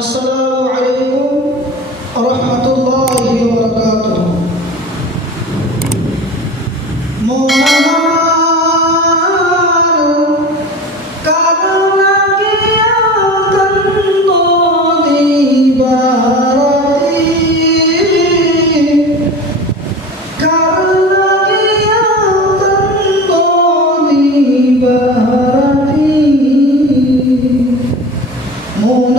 আসসালামু আলাইকুম ওয়া রাহমাতুল্লাহি ওয়া বারাকাতুহু। মন আমার কারো লাগিয়া কান্দ দিবারাতি, কারো লাগিয়া কান্দ দিবারাতি। মন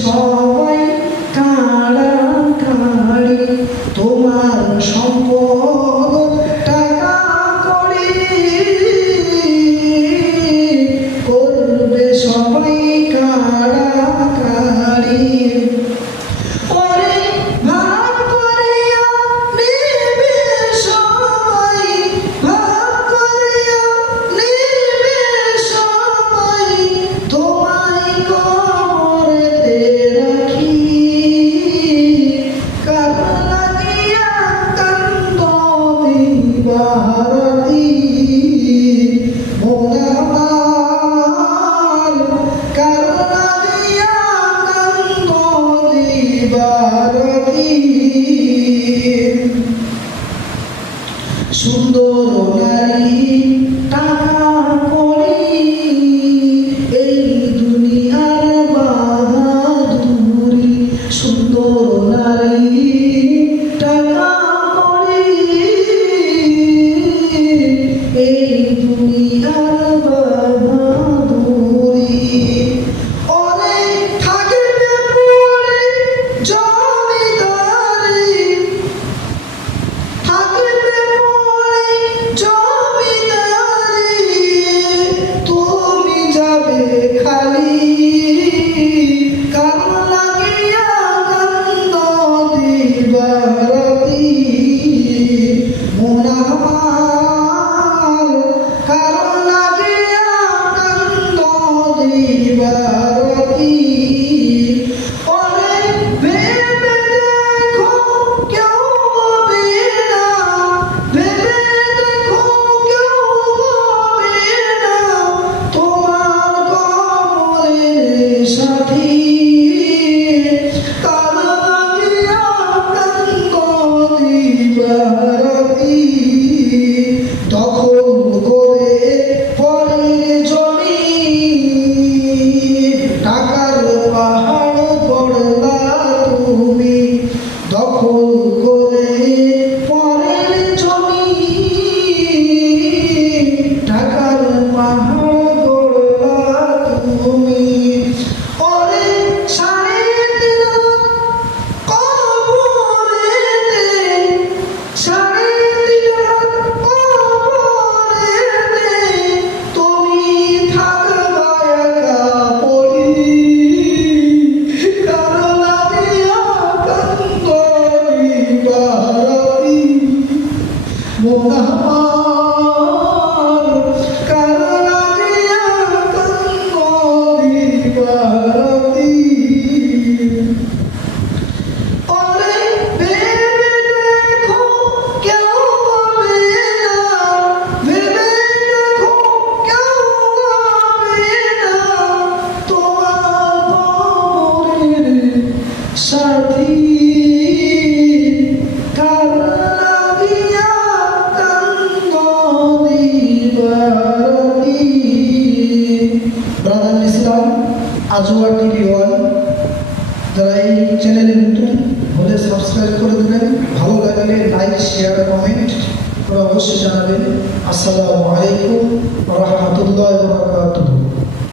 সবাই কাড়াকাড়ি, তোমার সম্পদ টাকা কড়ি, করবে সবাই কাড়াকাড়ি। ওরে ভাগ করিয়া নিবে সবাই, ভাগ করিয়া নিবে সবাই, তোমায় কবরেতে রাখি। কার লাগিয়া কান্দ দিবারাতি, মন আমার কার লাগিয়া কান্দ দিবারাতি। সুন্দর নারী টাকা করি, এই দুনিয়ার বাহাদুরি। সুন্দর নারী টাকা করি, এই দুনিয়ার বাহাদুরি। ওরে থাকবে পরে জমিদারি, থাকবে পরে জমিদারি, তুমি যাবে খালি। কার লাগিয়া কান্দ দিবারাতি, মন আমার কার লাগিয়া কান্দ দিবারাতি। ওরে ভেবে দেখো কেউ বলবে না, ভেবে দেখো কেউ বলবে না, তোমার কবরের সাথী। কার লাগিয়া কান্দ দিবারাতি, দখল করে পরের জমি, টাকার পাহাড় পড়লা তুমি। দখল করে পরের জমি, টাকার পাহাড় পড়লা তুমি। ওরে সাড়ে তিন কবরেতে, সাড়ে তিন কবরেতে, তুমি থাকবা একা পড়ি। কার লাগিয়া কান্দ দিবারাতি, মন আমার কার লাগিয়া কান্দ দিবারাতি। ওরে ভেবে দেখো কেউ বলবে না, ভেবে দেখো কেউ বলবে না, তোমার কবরের সাথী। কার লাগিয়া কান্দ দিবারাতি। ব্রাদার ইসলাম আজওয়া TV1, যারা এই চ্যানেলে নতুন হলে সাবস্ক্রাইব করে দেবেন, ভালো লাগলে লাইক শেয়ার কমেন্ট করে অবশ্যই জানাবেন। আসসালামু আলাইকুম ওয়া রাহমাতুল্লাহি ওয়া বারাকাতুহু।